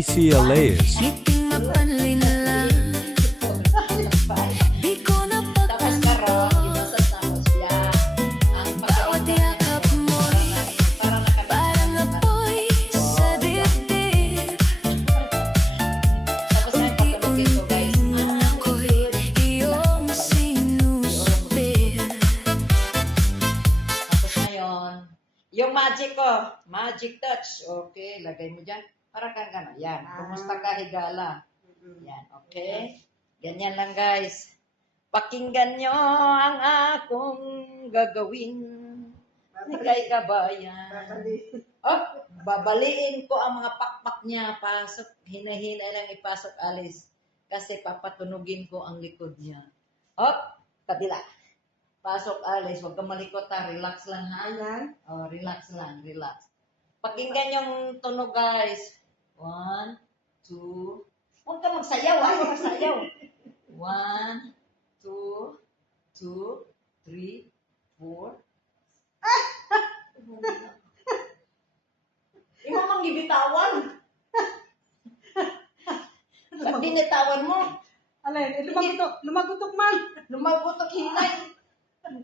DCLAs. Ngiting mapanlinlang Di ko Tapos karon, ibasat na mo siya. Ang Bawat yakap mo'y Parang apoy sa dibdib Tapos na yung pagkalukin ko, guys. Unti-unti ako'y iyong sinusupir Tapos ngayon, yung magic ko, magic touch. Okay, lagay mo dyan. Para kang gano'n. Yan. Kumusta ka, higala? Yan, okay? Ganyan lang, guys. Pakinggan nyo ang akong gagawin. Kay kabayan. Oh, babaliin ko ang mga pakpak niya. Pasok, hinahinay lang ipasok, alis. Kasi papatunugin ko ang likod niya. Oh, kabila. Pasok, alis. Huwag kang malikot ha. Relax lang ha. Ayan. Oh, relax lang. Relax. Pakinggan yung tunog, guys. 1, 2. Huwag ka magsayaw ha. Huwag magsayaw. 1, 2, 2, 3, 4. Ikaw mang gibitawan. Ba't binitawan mo? Alay, lumagutok man. Lumagutok hinay.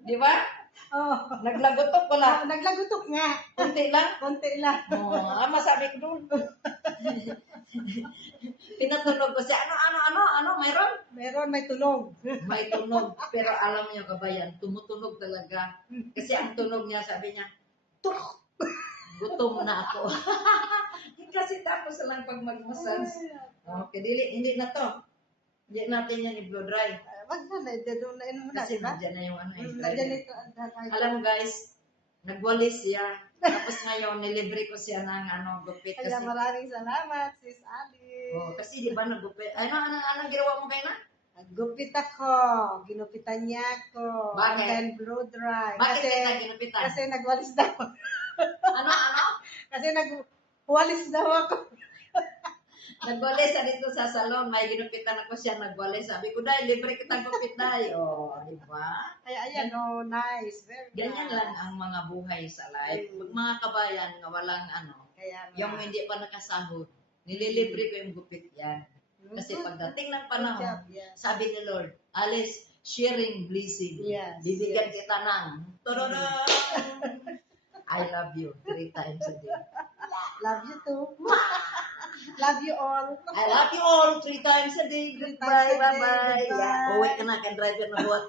Di ba? Oh, Naglagutok wala. naglagutok nga. Kunti lang. Konti lang. Oh, masabi ko doon. Pinatunog ko siya. Ano, mayroon? Meron, may tunog. May tunog. Pero alam niyo kabayan, tumutunog talaga. Kasi ang tunog niya, sabi niya, tuk! Gutom na ako. Kasi tapos lang pag mag-massage. Okay, hindi na to. Hindi natin yan i-blow dry. Wag na, doon na yun muna, Kasi diba? nandiyan na yung ano. Nandiyan ito. Alam mo guys, nagwalis siya. Tapos ngayon, nilibre ko siya ng gupit. Kaya Kasi, maraming salamat, Sis Ali. kasi di ba naggupit? Anong ginawa mo kayo na? Naggupit ako. Ginupitan niya ako. Bakit? And then blow dry. Bakit kita ginupitan? Kasi nagwalis daw. Ano? Kasi nagwalis daw ako. Nagwalis sa dito sa salon. May ginupitan ako siya nagwalis. Sabi ko, dahil libre kitang gupit dahil. Oh, di ba? Kaya ayan, oh, nice. Very Ganyan nice. lang ang mga buhay sa life. Pag mga kabayan nga walang Kaya nga. yung hindi pa nakasahod, nililibre ko yung gupit yan. Kasi pagdating ng panahon, Good job, yes. sabi ni Lord, Alice, sharing blessing. Yes, Bibigyan yes. kita ng tododon. I love you 3 times a day. Love you too. Love you all. I love you all 3 times a day. Three Goodbye, times a day. bye-bye. Goodbye. Yeah. Uwi ka na, can drive na buhat.